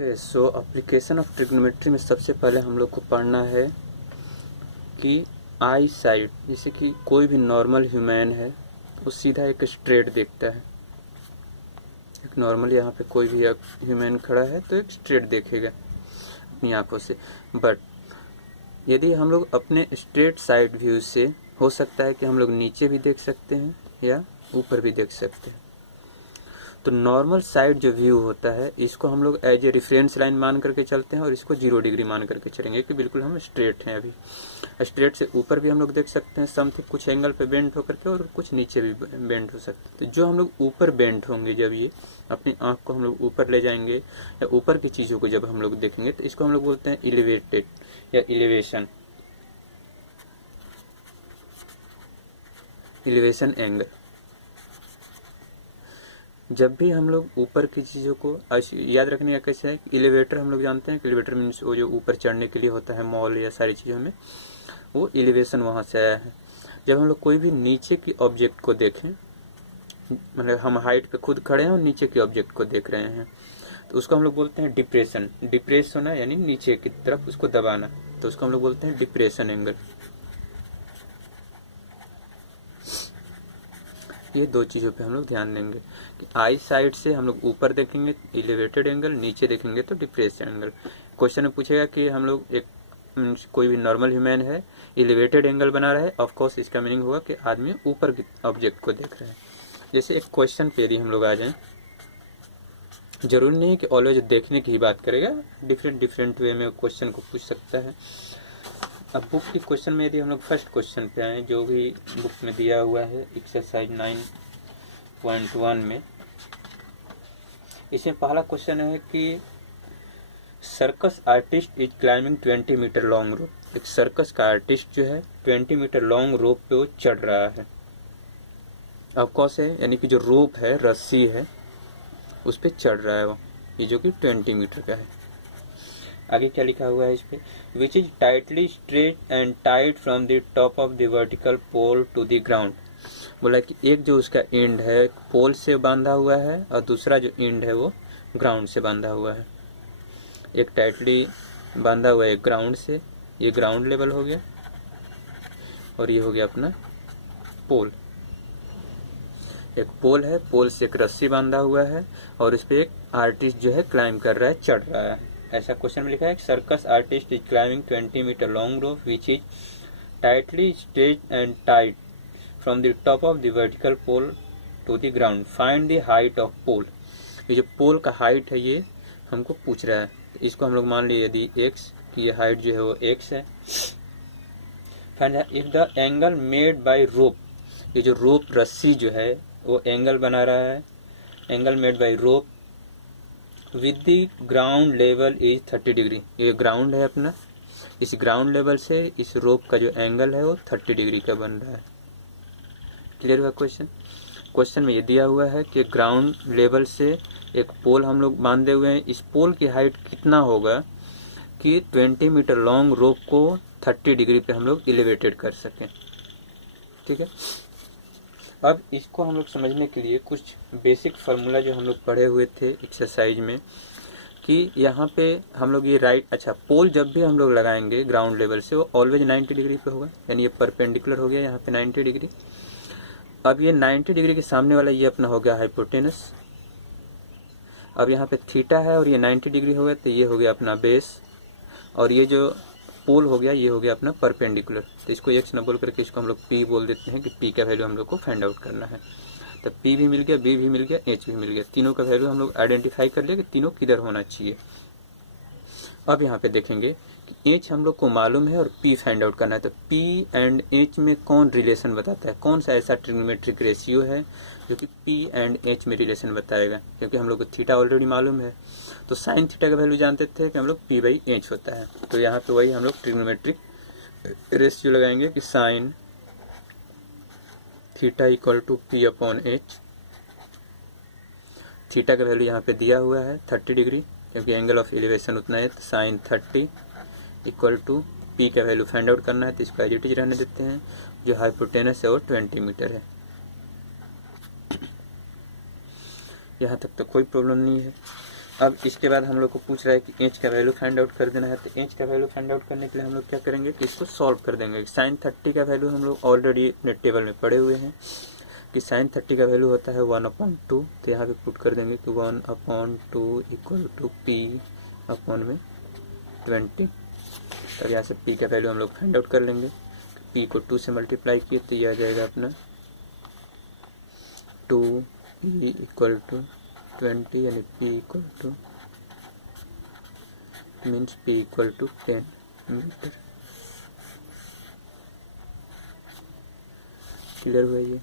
Okay, so application of trigonometry में सबसे पहले हम लोग को पढ़ना है कि आई साइड, जैसे कि कोई भी नॉर्मल ह्यूमन है वो सीधा एक स्ट्रेट देखता है। एक नॉर्मल यहाँ पे कोई भी ह्यूमन खड़ा है तो एक स्ट्रेट देखेगा अपनी आंखों से। बट यदि हम लोग अपने स्ट्रेट साइड व्यू से, हो सकता है कि हम लोग नीचे भी देख सकते हैं या ऊपर भी देख सकते हैं। तो नॉर्मल साइड जो व्यू होता है इसको हम लोग एज ए रेफरेंस लाइन मान करके चलते हैं और इसको 0 डिग्री मान करके चलेंगे कि बिल्कुल हम स्ट्रेट हैं। अभी स्ट्रेट से ऊपर भी हम लोग देख सकते हैं समथिंग कुछ एंगल पे बेंड होकर के, और कुछ नीचे भी बेंड हो सकते हैं। तो जो हम लोग ऊपर बेंड होंगे, जब ये अपनी आंख को हम लोग ऊपर ले जाएंगे या ऊपर की चीज़ों को जब हम लोग देखेंगे तो इसको हम लोग बोलते हैं एलिवेटेड या एलिवेशन एंगल। जब भी हम लोग ऊपर की चीज़ों को याद रखने का कैसे है कि एलिवेटर हम लोग जानते हैं कि एलिवेटर मीन्स वो जो ऊपर चढ़ने के लिए होता है मॉल या सारी चीज़ों में, वो एलिवेशन वहाँ से आया है। जब हम लोग कोई भी नीचे की ऑब्जेक्ट को देखें, मतलब हम हाइट पे खुद खड़े हैं और नीचे की ऑब्जेक्ट को देख रहे हैं, तो उसको हम लोग बोलते हैं डिप्रेशन। डिप्रेस होना यानी नीचे की तरफ उसको दबाना, तो उसको हम लोग बोलते हैं डिप्रेशन एंगल। ये दो चीज़ों पे हम लोग ध्यान देंगे कि आई साइड से हम लोग ऊपर देखेंगे एलिवेटेड एंगल, नीचे देखेंगे तो डिप्रेस्ड एंगल। क्वेश्चन में पूछेगा कि हम लोग एक कोई भी नॉर्मल ह्यूमन है एलिवेटेड एंगल बना रहा है, ऑफ कोर्स इसका मीनिंग होगा कि आदमी ऊपर की ऑब्जेक्ट को देख रहा है। जैसे एक क्वेश्चन पे यदि हम लोग आ जाएं, जरूरी नहीं है कि ऑलवेज देखने की ही बात करेगा, डिफरेंट वे में क्वेश्चन को पूछ सकता है। अब बुक की क्वेश्चन में यदि हम लोग फर्स्ट क्वेश्चन पे आए, जो भी बुक में दिया हुआ है एक्सरसाइज 9.1 में, इसमें पहला क्वेश्चन है कि circus artist is climbing 20 metre long rope. एक सर्कस का आर्टिस्ट जो है 20 मीटर लॉन्ग रोप पे वो चढ़ रहा है। ऑफकोर्स है यानी कि जो रोप है, रस्सी है, उस पर चढ़ रहा है वो, ये जो कि 20 मीटर का है। आगे क्या लिखा हुआ है इस पे, which is tightly straight and tight from the top of the vertical pole to the ground. बोला कि एक जो उसका एंड है पोल से बांधा हुआ है और दूसरा जो एंड है वो ग्राउंड से बांधा हुआ है। एक टाइटली बांधा हुआ है ग्राउंड से, ये ग्राउंड लेवल हो गया, और ये हो गया अपना पोल। एक पोल है, पोल से एक रस्सी बांधा हुआ है और उस पर एक आर्टिस्ट जो है क्लाइंब कर रहा है, चढ़ रहा है। ऐसा क्वेश्चन में लिखा है, circus artist is climbing 20 metre long rope which is tightly straight and tight from the top of the vertical pole to the ground, find the height of pole. ये जो पोल का हाइट है ये हमको पूछ रहा है, तो इसको हम लोग मान लिए यदि x की ये हाइट जो है वो x है। Find if the angle made by rope, ये जो रोप रस्सी जो है वो एंगल बना रहा है, angle made by rope with the ground level is 30 degree. ये ग्राउंड है अपना, इस ग्राउंड लेवल से इस रोप का जो एंगल है वो 30 डिग्री का बन रहा है। क्लियर हुआ क्वेश्चन? क्वेश्चन में ये दिया हुआ है कि ग्राउंड लेवल से एक पोल हम लोग बांधे हुए हैं, इस पोल की हाइट कितना होगा कि 20 मीटर लॉन्ग रोप को 30 डिग्री पे हम लोग एलिवेटेड कर सकें। ठीक है, अब इसको हम लोग समझने के लिए कुछ बेसिक फार्मूला जो हम लोग पढ़े हुए थे एक्सरसाइज में, कि यहाँ पे हम लोग ये पोल जब भी हम लोग लगाएंगे ग्राउंड लेवल से वो ऑलवेज 90 डिग्री पे होगा, यानी ये परपेंडिकुलर हो गया यहाँ पे 90 डिग्री। अब ये 90 डिग्री के सामने वाला ये अपना हो गया हाइपोटेनस। अब यहाँ पे थीटा है और ये 90 डिग्री हो गया, तो ये हो गया अपना बेस, और ये जो पोल हो गया ये हो गया अपना परपेंडिकुलर। तो इसको x न बोल करके इसको हम लोग p बोल देते हैं कि p का वैल्यू हम लोग को फाइंड आउट करना है। तो p भी मिल गया, b भी मिल गया, h भी मिल गया, तीनों का वैल्यू हम लोग आइडेंटिफाई कर लिया कि तीनों किधर होना चाहिए। अब यहाँ पे देखेंगे कि h हम लोग को मालूम है और p फाइंड आउट करना है। तो p एंड h में कौन रिलेशन बताता है, कौन सा ऐसा ट्रिग्नोमेट्रिक रेशियो है जो कि p एंड h में रिलेशन बताएगा, क्योंकि हम लोग को थीटा ऑलरेडी मालूम है। तो साइन थीटा का वैल्यू जानते थे कि हम लोग p/h होता है। तो यहाँ पे वही हम लोग ट्रिग्नोमेट्रिक रेशियो लगाएंगे कि sine theta equal to p/h। Theta का वैल्यू यहाँ पे दिया हुआ है 30 डिग्री, क्योंकि एंगल ऑफ एलिवेशन उतना है। तो साइन 30 इक्वल टू p का वैल्यू फाइंड आउट करना है, तो इसको एज इट इज रहने देते हैं। जो हाइपोटेनस है वो 20 मीटर है। यहाँ तक तो कोई प्रॉब्लम नहीं है। अब इसके बाद हम लोग को पूछ रहा है कि एच का वैल्यू फाइंड आउट कर देना है। तो एच का वैल्यू फाइंड आउट करने के लिए हम लोग क्या करेंगे कि इसको सॉल्व कर देंगे। साइन 30 का वैल्यू हम लोग ऑलरेडी अपने टेबल में पढ़े हुए हैं कि साइन 30 का वैल्यू होता है 1/2। तो यहाँ पे पुट कर देंगे कि 1/2 इक्वल टू पी अपॉन में 20। तब यहाँ से पी का वैल्यू हम लोग फाइंड आउट कर लेंगे। पी को 2 से मल्टीप्लाई किए तो ये आ जाएगा अपना 2 इक्वल टू 20, यानी p equal to means p equal to 10 metre. Clear हुआ ये।